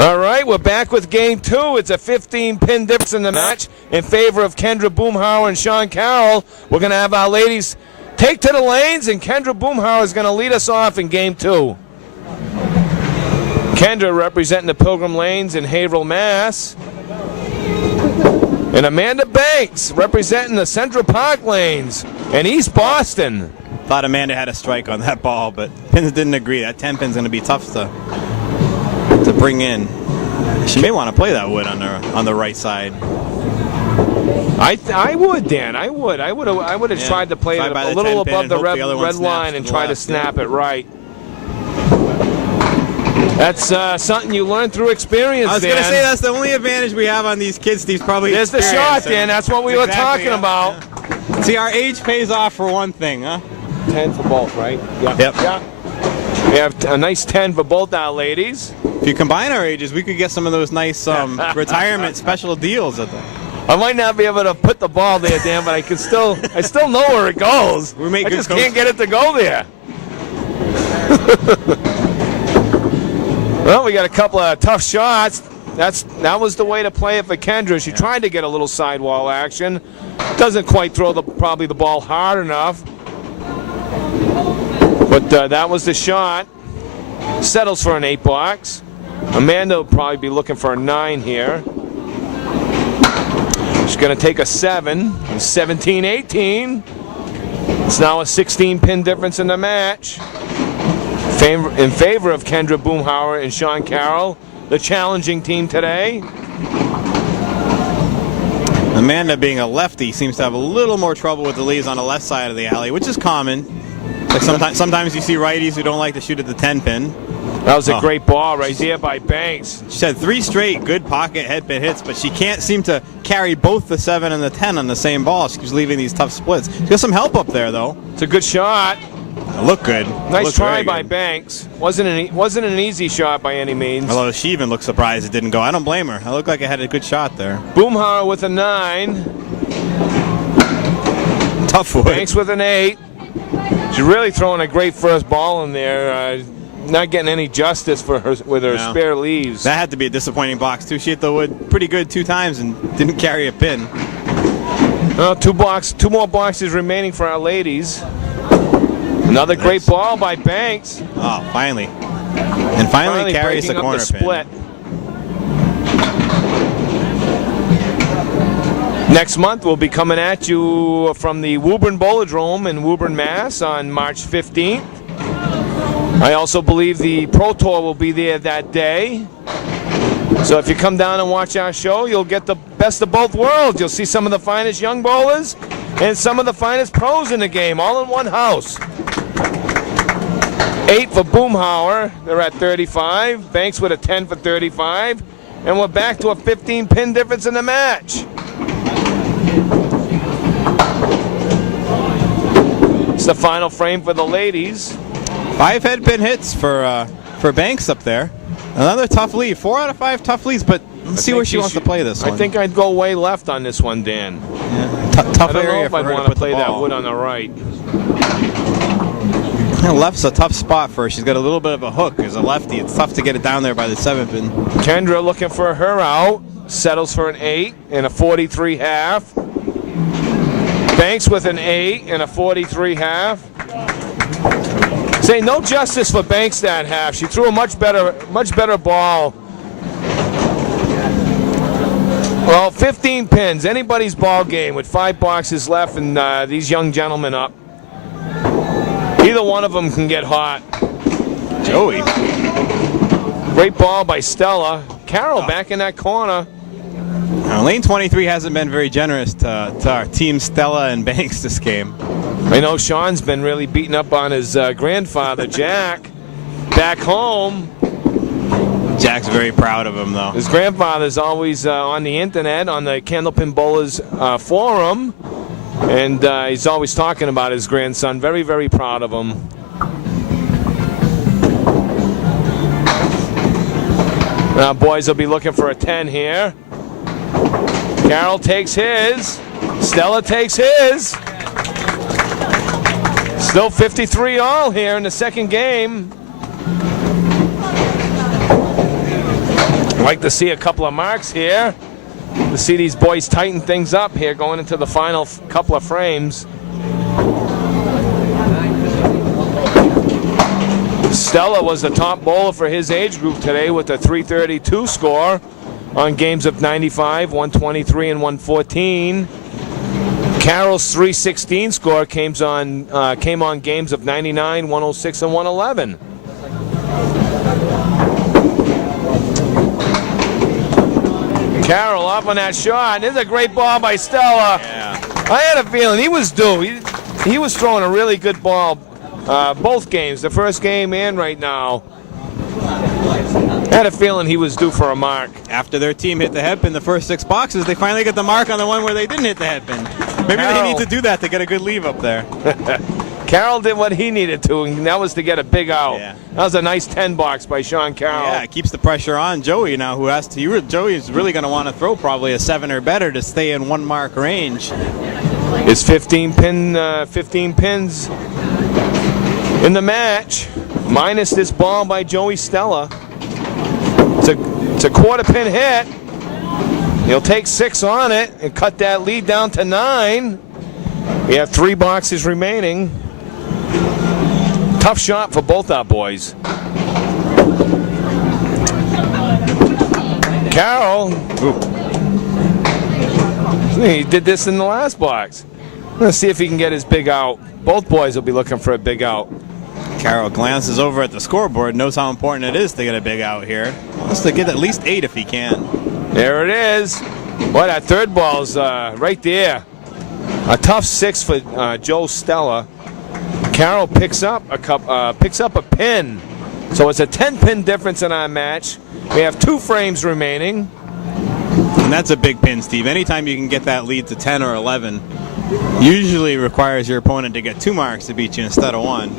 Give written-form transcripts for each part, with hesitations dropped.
All right, we're back with game 2. It's a 15-pin difference in the match in favor of Kendra Boomhauer and Sean Carroll. We're going to have our ladies take to the lanes, and Kendra Boomhauer is going to lead us off in game 2. Kendra representing the Pilgrim Lanes in Haverhill, Mass. And Amanda Banks representing the Central Park Lanes in East Boston. Thought Amanda had a strike on that ball, but pins didn't agree. That 10 pin's going to be tough to bring in. She may want to play that wood on the right side. I would, Dan. I would have tried to play it a little above the red line and try to snap it right. That's something you learn through experience, Dan. I was going to say that's the only advantage we have on these kids. These probably there's the shot, Dan. That's what we were talking about. Yeah. See, our age pays off for one thing, huh? 10 for both, right? Yep. Yeah. We have a nice 10 for both our ladies. If you combine our ages, we could get some of those nice retirement special deals at the. I might not be able to put the ball there, Dan, but I still know where it goes. I just can't get it to go there. Well, we got a couple of tough shots. That was the way to play it for Kendra. She tried to get a little sidewall action. Doesn't quite throw probably the ball hard enough. But that was the shot. Settles for an 8 box. Amanda will probably be looking for a 9 here. She's going to take a 7. 17-18. It's now a 16-pin difference in the match. In favor of Kendra Boomhauer and Sean Carroll, the challenging team today. Amanda, being a lefty, seems to have a little more trouble with the leaves on the left side of the alley, which is common. Like sometimes you see righties who don't like to shoot at the 10-pin. That was a great ball right there by Banks. She had 3 straight good pocket head pin hits, but she can't seem to carry both the 7 and the 10 on the same ball. She keeps leaving these tough splits. She got some help up there, though. It's a good shot. It looked good. Nice try by Banks. Wasn't an easy shot by any means. Although she even looked surprised it didn't go. I don't blame her. It looked like it had a good shot there. Boomhauer with a 9. Tough wood. Banks with an 8. She's really throwing a great first ball in there. Not getting any justice for her with her spare leaves. That had to be a disappointing box too. She hit the wood pretty good 2 times and didn't carry a pin. Well, 2 more boxes remaining for our ladies. Another great ball by Banks. Oh, finally. And finally carries the corner split. Next month, we'll be coming at you from the Woburn Bowlodrome in Woburn, Mass. on March 15th. I also believe the Pro Tour will be there that day. So if you come down and watch our show, you'll get the best of both worlds. You'll see some of the finest young bowlers and some of the finest pros in the game, all in one house. 8 for Boomhauer. They're at 35. Banks with a 10 for 35. And we're back to a 15-pin difference in the match. It's the final frame for the ladies. 5 head pin hits for Banks up there. Another tough lead. 4 out of 5 tough leads, but let's see where she wants to play this one. I think I'd go way left on this one, Dan. Yeah. Tough area for her to put the ball. I don't know if I'd want to play that wood on the right. Left's a tough spot for her. She's got a little bit of a hook as a lefty. It's tough to get it down there by the 7 pin. Kendra looking for her out. Settles for an 8 and a 43 half. Banks with an 8 and a 43 half. Say no justice for Banks that half. She threw a much better ball. Well, 15 pins, anybody's ball game with 5 boxes left and these young gentlemen up. Either one of them can get hot. Joey. Great ball by Stella. Carroll back in that corner. Lane 23 hasn't been very generous to our team Stella and Banks this game. I know Sean's been really beating up on his grandfather, Jack, back home. Jack's very proud of him, though. His grandfather's always on the internet, on the Candlepin Bowlers forum, and he's always talking about his grandson. Very, very proud of him. Now, boys will be looking for a 10 here. Carroll takes his. Stella takes his. Still 53 all here in the second game. Like to see a couple of marks here. To see these boys tighten things up here going into the final couple of frames. Stella was the top bowler for his age group today with a 332 score on games of 95, 123, and 114. Carroll's 316 score came on games of 99, 106, and 111. Carroll up on that shot. This is a great ball by Stella. Yeah. I had a feeling he was due. He was throwing a really good ball both games, the first game and right now. I had a feeling he was due for a mark. After their team hit the headpin the first 6 boxes, they finally get the mark on the one where they didn't hit the headpin. Maybe they need to do that to get a good leave up there. Carroll did what he needed to, and that was to get a big out. Yeah. That was a nice 10 box by Sean Carroll. Yeah, it keeps the pressure on Joey now, who has to. Joey's really going to want to throw probably a 7 or better to stay in 1 mark range. It's 15 pins in the match, minus this ball by Joey Stella. It's a quarter pin hit. He'll take 6 on it and cut that lead down to 9. We have 3 boxes remaining. Tough shot for both our boys. Carroll, he did this in the last box. Let's see if he can get his big out. Both boys will be looking for a big out. Carroll glances over at the scoreboard, knows how important it is to get a big out here. Wants to get at least 8 if he can. There it is. Boy, that third ball's right there. A tough 6 for Joe Stella. Carroll picks up a pin. So it's a 10-pin difference in our match. We have 2 frames remaining. And that's a big pin, Steve. Anytime you can get that lead to 10 or 11, usually requires your opponent to get 2 marks to beat you instead of 1.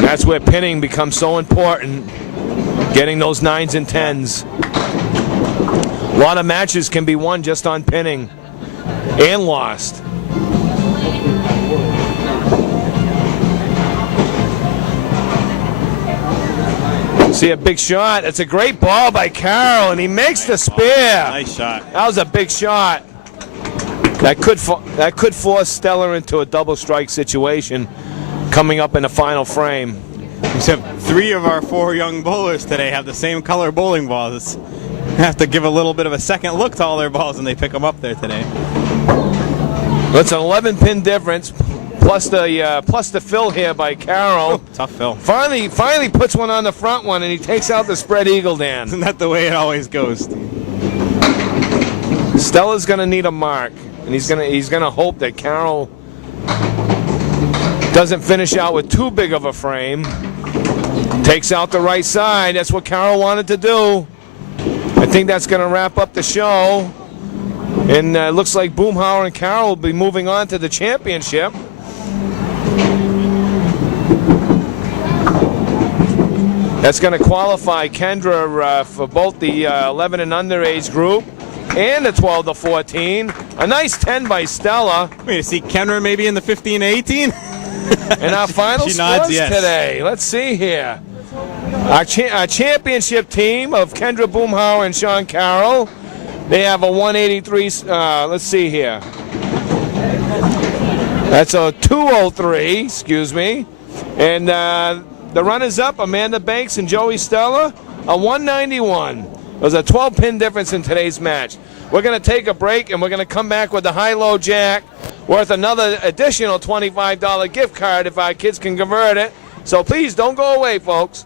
That's where pinning becomes so important. Getting those 9s and 10s. A lot of matches can be won just on pinning and lost. See a big shot. It's a great ball by Carroll, and he makes the spear. Nice shot. That was a big shot. That could force Stella into a double strike situation coming up in the final frame. Except 3 of our 4 young bowlers today have the same color bowling balls. Have to give a little bit of a second look to all their balls when they pick them up there today. That's an 11-pin difference, plus the fill here by Carroll. Tough fill. Finally puts one on the front one, and he takes out the spread eagle, Dan. Isn't that the way it always goes? Stella's going to need a mark, and he's gonna hope that Carroll doesn't finish out with too big of a frame. Takes out the right side. That's what Carroll wanted to do. I think that's going to wrap up the show. And it looks like Boomhauer and Carroll will be moving on to the championship. That's going to qualify Kendra for both the 11 and under age group and the 12 to 14. A nice 10 by Stella. Wait, see Kendra maybe in the 15 to 18? And our final She nods scores yes. today. Let's see here. Our championship team of Kendra Boomhauer and Sean Carroll. They have a 183. Let's see here. That's a 203. Excuse me. And the runners-up, Amanda Banks and Joey Stella, a 191. There's a 12-pin difference in today's match. We're going to take a break, and we're going to come back with the high-low jack worth another additional $25 gift card if our kids can convert it. So please don't go away, folks.